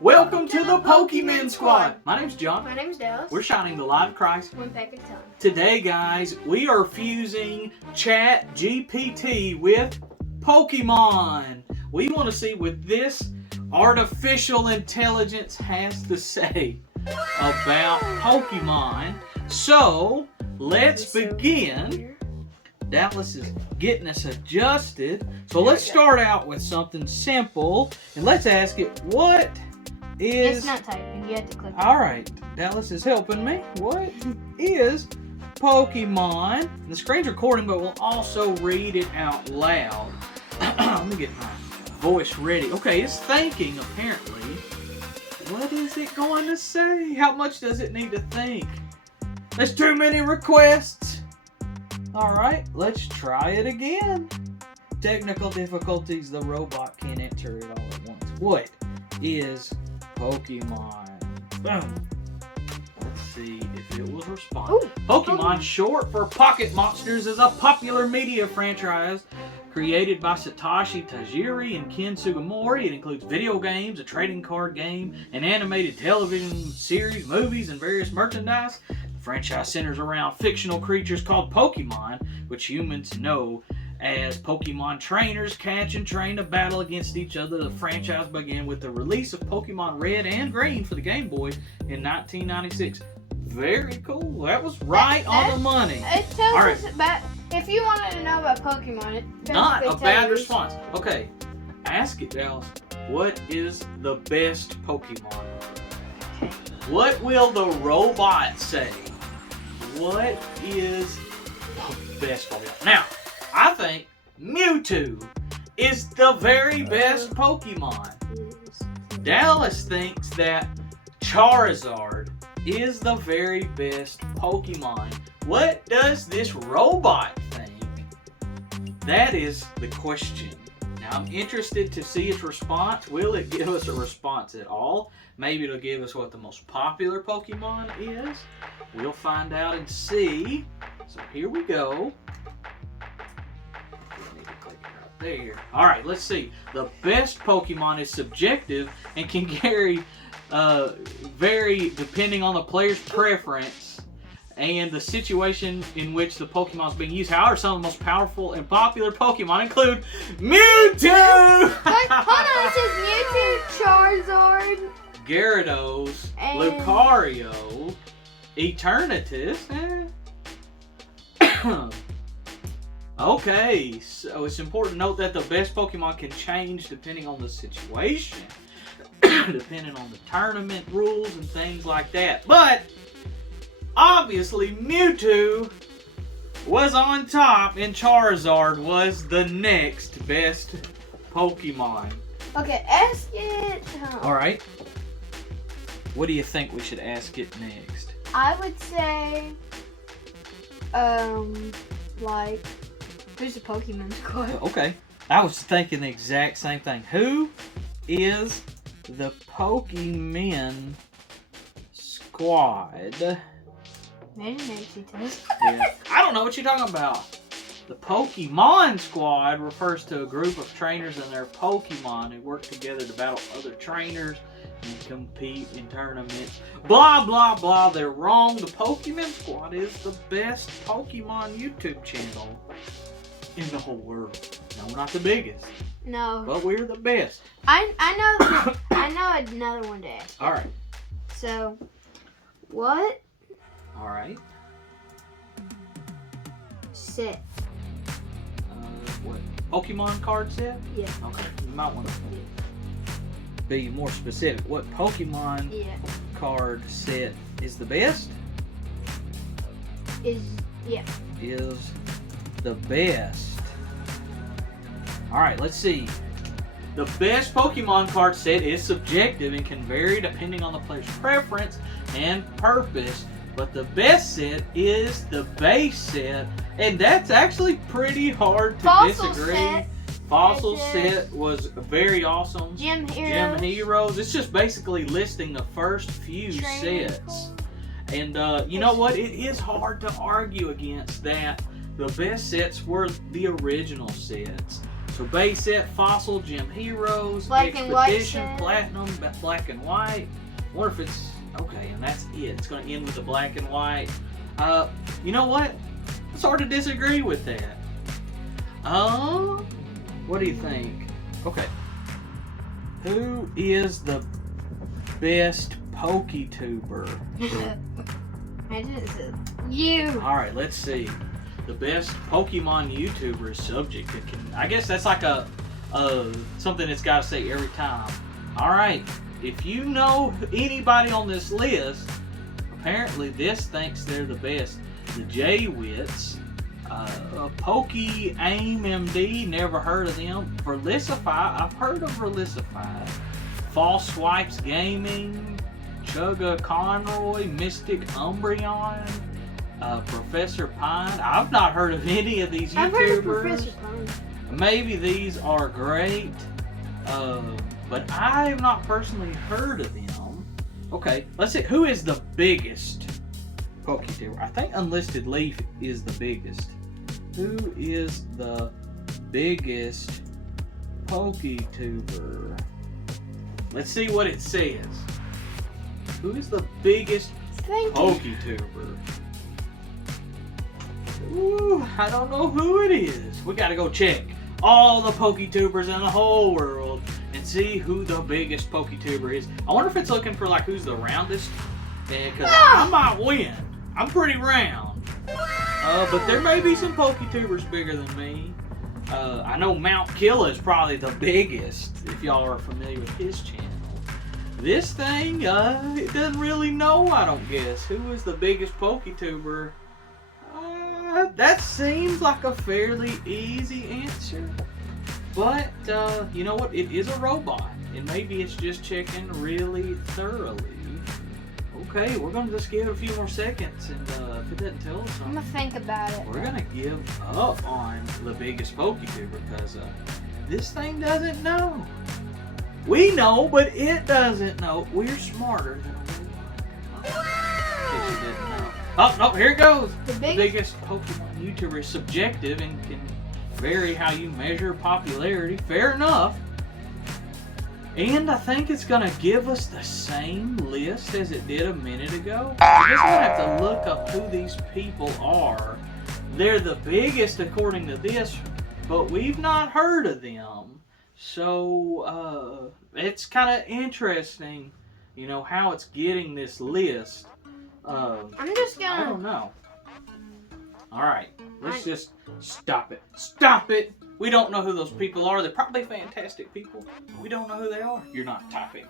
Welcome to the Pokemon Squad. My name's John. My name's Dallas. We're shining the light of Christ. One pack at a time. Today, guys, we are fusing Chatgpt with Pokemon. We want to see what this artificial intelligence has to say about Pokemon. So, let's begin. Dallas is getting us adjusted. So let's start out with something simple. And let's ask it, what is... It's not typing. You have to click. Alright, Dallas is helping me. What is Pokemon? The screen's recording, but we'll also read it out loud. Let me get my voice ready. Okay, it's thinking, apparently. What is it going to say? How much does it need to think? There's too many requests. Alright, let's try it again. Technical difficulties, the robot can't enter it all at once. What is Pokemon? Boom. Let's see if it will respond. Ooh, Pokemon, short for Pocket Monsters, is a popular media franchise created by Satoshi Tajiri and Ken Sugimori. It includes video games, a trading card game, an animated television series, movies, and various merchandise. The franchise centers around fictional creatures called Pokemon, which humans know as Pokemon trainers catch and train to battle against each other. The franchise began with the release of Pokemon Red and Green for the Game Boy in 1996. Very cool. That was right on the money. It tells us about, if you wanted to know about Pokemon, it not a bad response. Okay, ask it, Dallas. What is the best Pokemon? Okay. What will the robot say? What is the best Pokemon? Now, I think Mewtwo is the very best Pokemon. Dallas thinks that Charizard is the very best Pokemon. What does this robot think? That is the question. Now, I'm interested to see its response. Will it give us a response at all? Maybe it'll give us what the most popular Pokemon is. We'll find out and see. So here we go. We need to click it right there. Alright, let's see. The best Pokemon is subjective and can vary depending on the player's preference and the situation in which the Pokemon is being used. However, some of the most powerful and popular Pokemon include Mewtwo! Hold on, it says Mewtwo, Charizard, Gyarados, and... Lucario, Eternatus. Okay, so it's important to note that the best Pokemon can change depending on the situation, depending on the tournament rules and things like that. But obviously, Mewtwo was on top, and Charizard was the next best Pokemon. Okay, ask it. Alright. What do you think we should ask it next? I would say, like, who's the Pokemon Squad? Okay. I was thinking the exact same thing. Who is the Pokemon Squad? Maybe she does. Yeah. I don't know what you're talking about. The Pokemon Squad refers to a group of trainers and their Pokemon who work together to battle other trainers and compete in tournaments. Blah, blah, blah. They're wrong. The Pokemon Squad is the best Pokemon YouTube channel in the whole world. No, we're not the biggest. No. But we're the best. I know another one to ask. All right. So, what All right. set? What? Pokemon card set? Yeah. Okay. You might want to be more specific. What Pokemon card set is the best? Is the best. Alright, let's see. The best Pokemon card set is subjective and can vary depending on the player's preference and purpose. But the best set is the base set. And that's actually pretty hard to disagree. Fossil set was very awesome. Gym Heroes. It's just basically listing the first few sets. And you know what? It is hard to argue against that. The best sets were the original sets. So base set, fossil, gym heroes, Black and white expedition, set. platinum, black and white. What if it's okay? And that's it. It's going to end with the black and white. You know what? It's hard to disagree with that. What do you think? Okay. Who is the best PokeTuber? I didn't say you. All right, let's see. The best Pokemon YouTuber is subject. I guess that's like a something that's got to say every time. All right, if you know anybody on this list, apparently this thinks they're the best. The J-Wits, Poke Aim MD, never heard of them. Relisify, I've heard of Relisify. False Swipes Gaming, Chugga Conroy, Mystic Umbreon, Professor Pine. I've not heard of any of these YouTubers. I've heard of Professor Pine. Maybe these are great, but I have not personally heard of them. Okay, let's see. Who is the biggest PokeTuber? I think Unlisted Leaf is the biggest. Who is the biggest PokeTuber? Let's see what it says. Who is the biggest PokeTuber? Ooh, I don't know who it is. We gotta go check all the PokeTubers in the whole world and see who the biggest PokeTuber is. I wonder if it's looking for like who's the roundest. Because I might win. I'm pretty round. But there may be some PokeTubers bigger than me. I know Mount Killa is probably the biggest, if y'all are familiar with his channel. This thing, it doesn't really know, I don't guess. Who is the biggest PokeTuber? That seems like a fairly easy answer. But, you know what? It is a robot. And maybe it's just checking really thoroughly. Okay, we're going to just give it a few more seconds. And if it doesn't tell us something, I'm going to think about it. we're going to give up on the biggest PokeTuber because this thing doesn't know. We know, but it doesn't know. We're smarter than a robot. In case you didn't know. Oh, no, here it goes. The biggest Pokemon YouTuber is subjective and can vary how you measure popularity. Fair enough. And I think it's going to give us the same list as it did a minute ago. I guess we'll have to look up who these people are. They're the biggest according to this, but we've not heard of them. So, it's kind of interesting, you know, how it's getting this list. I'm just gonna... I don't know. Alright, let's just stop it. Stop it! We don't know who those people are. They're probably fantastic people. But we don't know who they are. You're not typing.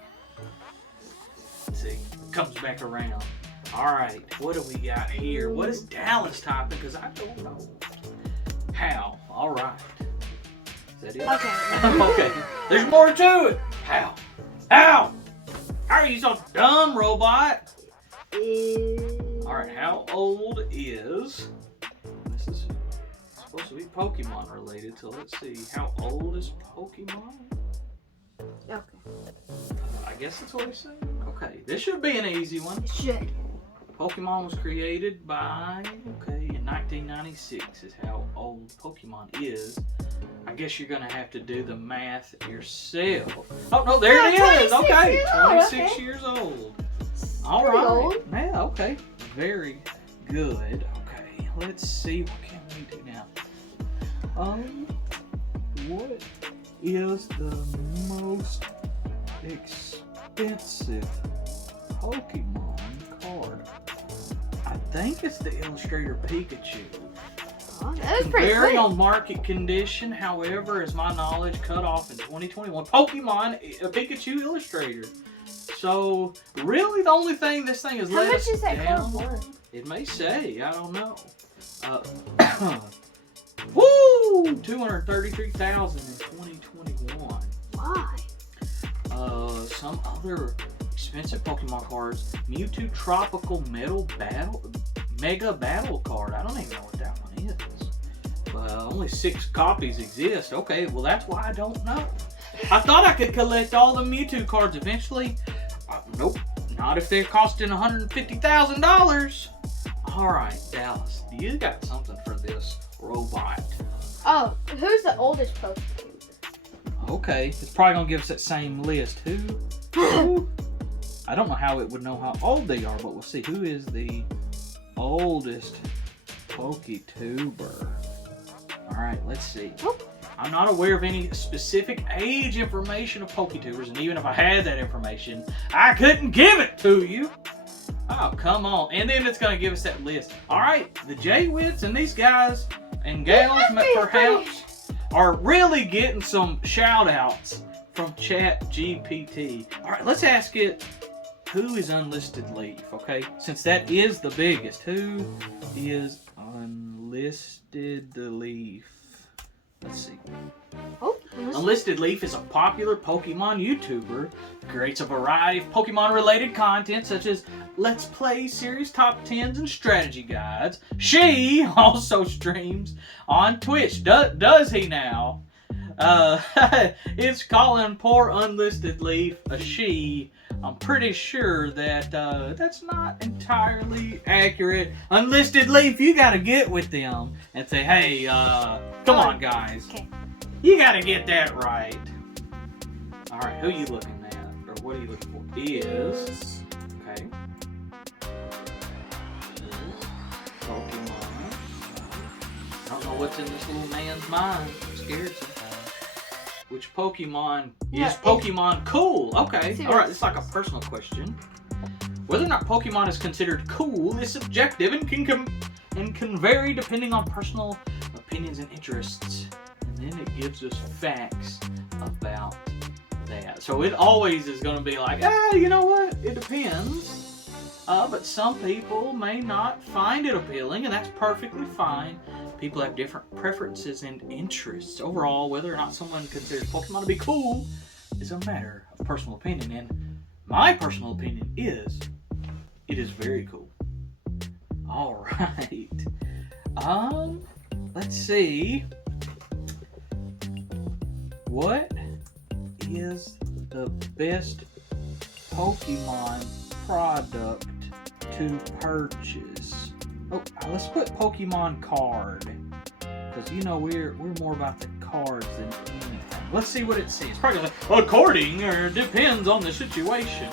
Let's see. Comes back around. Alright, what do we got here? What is Dallas typing? Because I don't know. How? Alright. Is that it? Okay. Okay. There's more to it. How? How? How are you so dumb, robot? Alright, how old is... This is supposed to be Pokemon related, so let's see. How old is Pokemon? Okay. I guess that's what it's saying. Okay, this should be an easy one. It should. Pokemon was created by... Okay, in 1996 is how old Pokemon is. I guess you're going to have to do the math yourself. Oh, no, there it is. Okay, 26 years old. All right. Old. Yeah, okay. Very good. Okay, let's see. What can we do now? What is the most expensive Pokemon card? I think it's the Illustrator Pikachu. Oh, that was pretty Vary quick. on market condition, however, is my knowledge cut off in 2021. Pokemon Pikachu Illustrator. So, really, the only thing this thing is How let much us is that down. card worth? It may say, I don't know. Woo! 233,000 in 2021. Why? Some other expensive Pokemon cards. Mewtwo Tropical Mega Battle card. I don't even know what that one is. Only 6 copies exist. Okay, well that's why I don't know. I thought I could collect all the Mewtwo cards eventually. Nope, not if they're costing $150,000. Alright, Dallas, you got something for this robot. Oh, who's the oldest Pokemon? Okay, it's probably gonna give us that same list. Who? I don't know how it would know how old they are, but we'll see. Who is the oldest PokeTuber? Alright, let's see. I'm not aware of any specific age information of PokeTubers, and even if I had that information, I couldn't give it to you. Oh, come on. And then it's going to give us that list. Alright, the J-Wits and these guys and gals perhaps are really getting some shout-outs from Chatgpt. Alright, let's ask it, who is Unlisted Leaf, okay? Since that is the biggest. Who is Unlisted Leaf? Let's see. Unlisted Leaf is a popular Pokemon YouTuber who creates a variety of Pokemon-related content such as Let's Play series, top 10s, and strategy guides. She also streams on Twitch. Does he now? It's calling poor Unlisted Leaf a she. I'm pretty sure that that's not entirely accurate. Unlisted Leaf, you gotta get with them and say, hey, come on, guys. Okay. You gotta get that right. Alright, who are you looking at? Or what are you looking for? Is. Okay. Pokemon. I don't know what's in this little man's mind. I'm scared sometimes. Which Pokemon is Pokemon cool? Okay. Alright, it's like a personal question. Whether or not Pokemon is considered cool is subjective and can vary depending on personal opinions and interests. And then it gives us facts about that. So it always is going to be like, you know what? It depends. But some people may not find it appealing, and that's perfectly fine. People have different preferences and interests. Overall, whether or not someone considers Pokemon to be cool is a matter of personal opinion. And my personal opinion is, it is very cool. Alright. Let's see. What is the best Pokemon product to purchase? Oh, let's put Pokemon card, because you know we're more about the cards than anything. Let's see what it says. Probably like, according or depends on the situation.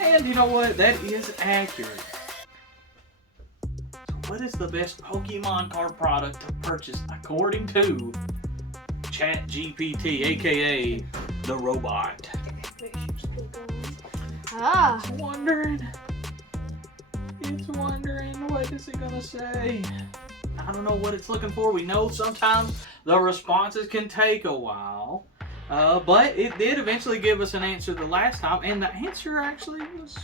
And you know what? That is accurate. So what is the best Pokemon card product to purchase according to Chatgpt, aka the robot? It's wondering what is it gonna say. I don't know what it's looking for. We know sometimes the responses can take a while, but it did eventually give us an answer the last time, and the answer actually was,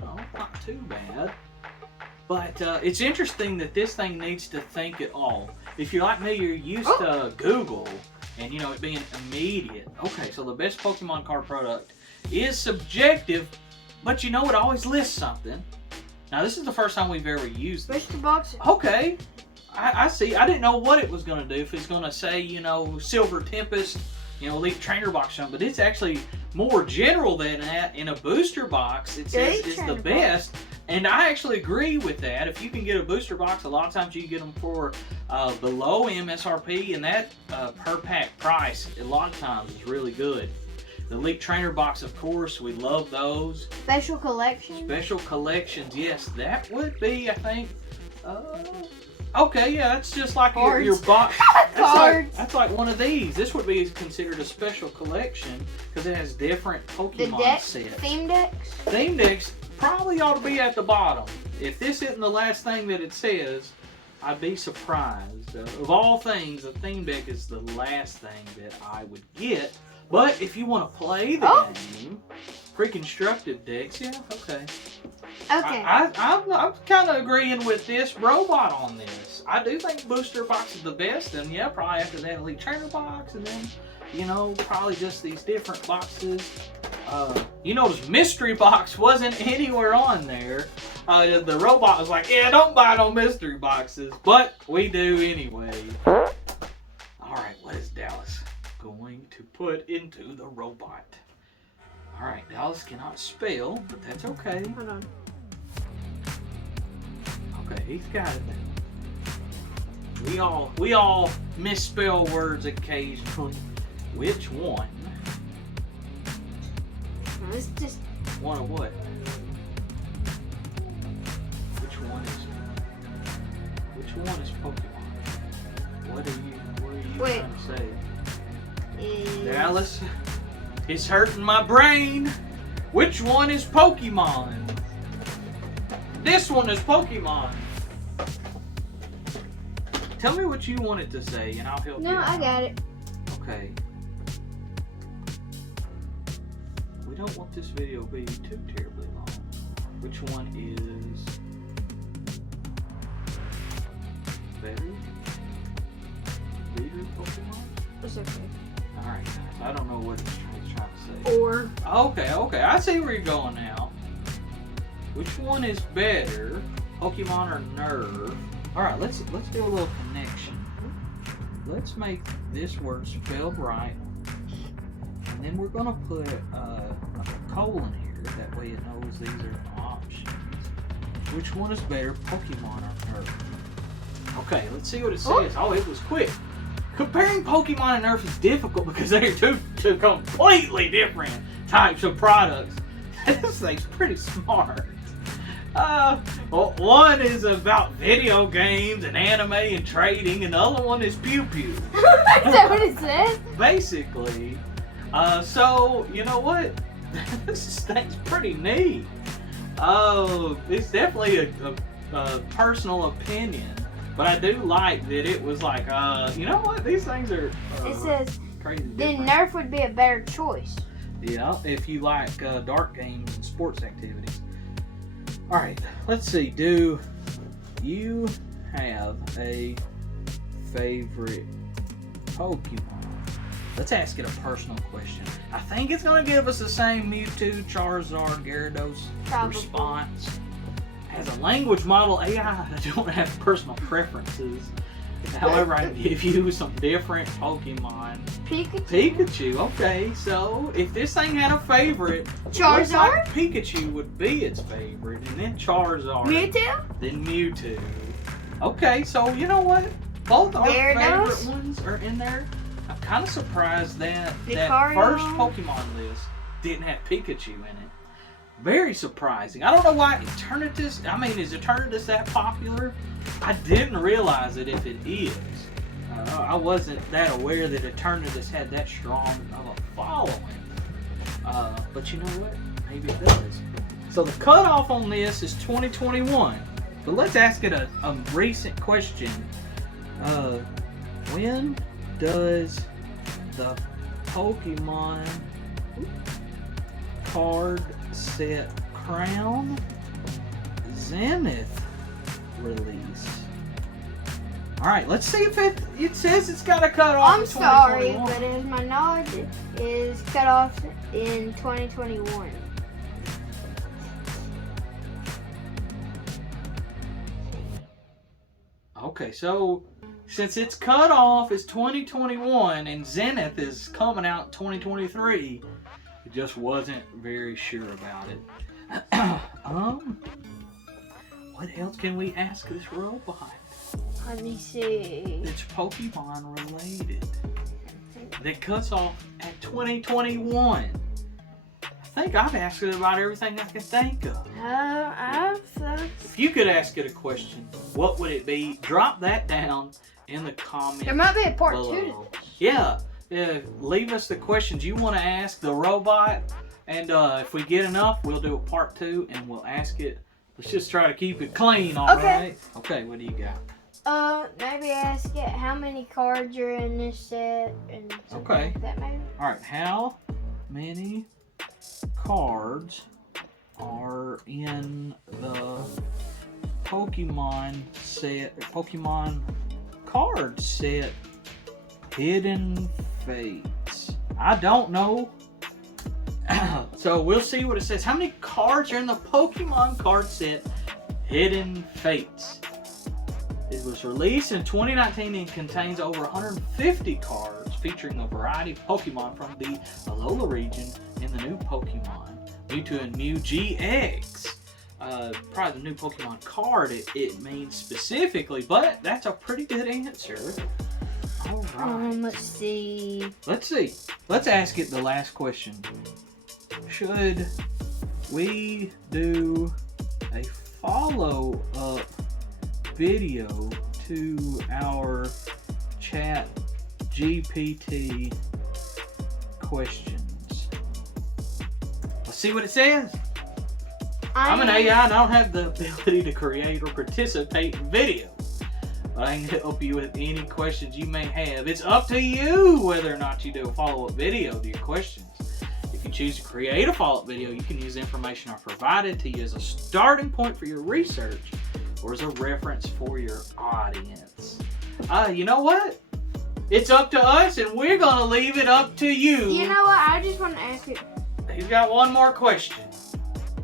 not too bad. But it's interesting that this thing needs to think at all. If you're like me, you're used to Google and it being immediate. Okay, so the best Pokemon card product is subjective, but it always lists something. Now, this is the first time we've ever used this. Booster boxes. Okay. I see. I didn't know what it was going to do. If it's going to say, Silver Tempest, Elite Trainer Box something. But it's actually more general than that. In a booster box, it says it's the best. And I actually agree with that. If you can get a booster box, a lot of times you can get them for below MSRP. And that per pack price, a lot of times, is really good. The Elite Trainer Box, of course, we love those. Special collections? Special collections, yes. That would be, I think, okay, yeah, that's just like your box. That's like one of these. This would be considered a special collection because it has different Pokemon sets. Theme decks? Theme decks probably ought to be at the bottom. If this isn't the last thing that it says, I'd be surprised. Of all things, a theme deck is the last thing that I would get. But if you want to play the game, pre-constructed decks, yeah, okay. Okay. I'm kind of agreeing with this robot on this. I do think Booster Box is the best, and yeah, probably after that Elite Trainer Box, and then, probably just these different boxes. This Mystery Box wasn't anywhere on there. The robot was like, yeah, don't buy no mystery boxes, but we do anyway. Alright, what is Dallas going to put into the robot? Alright, Dallas cannot spell, but that's okay. Hold on. Okay, he's got it. We all misspell words occasionally. Which one? Let's just. One of what? Which one is Pokemon? What are you Wait. trying to say? Dallas, it's hurting my brain. Which one is Pokemon? This one is Pokemon. Tell me what you wanted to say and I'll help you. No, out. I got it. Okay. We don't want this video to be too terribly long. Which one is better? Leader Pokemon? It's okay. Alright, guys. I don't know what it's trying to say. Or. Okay. I see where you're going now. Which one is better? Pokemon or Nerve? Alright, let's do a little connection. Let's make this word spelled right. And then we're gonna put a colon here. That way it knows these are options. Which one is better, Pokemon or Nerf? Okay, let's see what it says. Oh, it was quick. Comparing Pokemon and Nerf is difficult because they're two completely different types of products. This thing's pretty smart. Well, one is about video games and anime and trading, and the other one is pew pew. Is that what it says? Basically. So, you know what? This thing's pretty neat. It's definitely a personal opinion, but I do like that it was like, you know what? These things are It says, crazy then different. Nerf would be a better choice. Yeah, if you like dark games and sports activities. Alright, let's see. Do you have a favorite Pokemon? Let's ask it a personal question. I think it's going to give us the same Mewtwo, Charizard, Gyarados Probably. response. As a language model AI, I don't have personal preferences. However, I can give you some different Pokemon. Pikachu, okay. So, if this thing had a favorite, looks like Charizard? Pikachu would be its favorite, and then Charizard, Mewtwo? then Mewtwo. Okay, so you know what? Both our Gyarados? favorite ones are in there. I'm kind of surprised that Lucario? first Pokemon list didn't have Pikachu in it. Very surprising. I don't know why Eternatus, is Eternatus that popular? I didn't realize it if it is. I wasn't that aware that Eternatus had that strong of a following. But you know what? Maybe it does. So the cutoff on this is 2021. But let's ask it a recent question. When does the Pokemon card set Crown Zenith release? Alright, let's see if it says it's got a cutoff. I'm sorry, but as my knowledge is cut off in 2021. Okay, so since it's cut off is 2021 and Zenith is coming out in 2023, it just wasn't very sure about it. What else can we ask this robot? Let me see. It's Pokemon related. That cuts off at 2021. I think I've asked it about everything I can think of. If you could ask it a question, what would it be? Drop that down in the comments. There might be a part below. 2 to this. Yeah, leave us the questions you want to ask the robot, and if we get enough, we'll do a part 2 and we'll ask it. Let's just try to keep it clean, all right? Okay, what do you got? Maybe ask it how many cards are in this set and something like that maybe. Alright, how many cards are in the Pokemon set, Pokemon card set Hidden Fates? I don't know. So we'll see what it says. How many cards are in the Pokemon card set Hidden Fates? It was released in 2019 and contains over 150 cards featuring a variety of Pokemon from the Alola region and the new Pokemon Mewtwo and Mew GX. Probably the new Pokemon card it means specifically, but that's a pretty good answer. All right. Let's see. Let's ask it the last question. Should we do a follow-up video to our Chatgpt questions? Let's see what it says. I'm an AI and I don't have the ability to create or participate in video, but I can help you with any questions you may have. It's up to you whether or not you do a follow-up video to your questions. If you choose to create a follow-up video, you can use the information I provided to you as a starting point for your research or as a reference for your audience. You know what? It's up to us and we're going to leave it up to you. You know what? I just want to ask it. He's got one more question.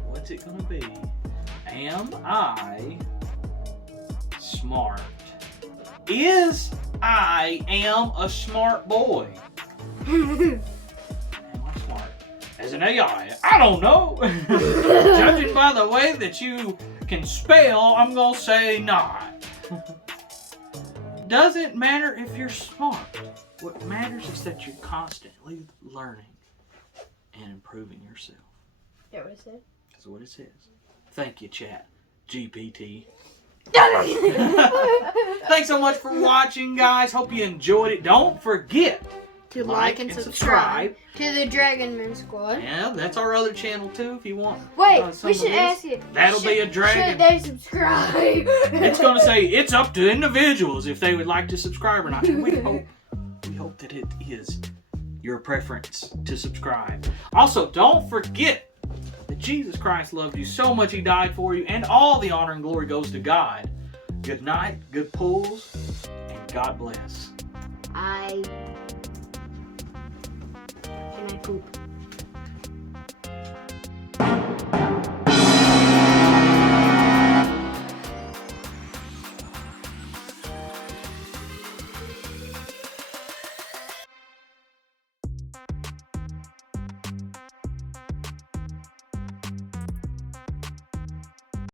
What's it going to be? Am I smart? I am a smart boy. Am I smart? As an AI, I don't know. Judging by the way that you can spell, I'm going to say not. Doesn't matter if you're smart. What matters is that you're constantly learning and improving yourself. Is that what it said? That's what it says. Thank you, Chatgpt. Thanks so much for watching, guys. Hope you enjoyed it. Don't forget to like and subscribe to the Dragonman Squad. Yeah, that's our other channel too if you want. Wait, we should ask it. That'll be a dragon. Should they subscribe? It's going to say it's up to individuals if they would like to subscribe or not. And we hope that it is your preference to subscribe. Also, don't forget that Jesus Christ loved you so much he died for you, and all the honor and glory goes to God. Good night, good pulls, and God bless. Can I poop?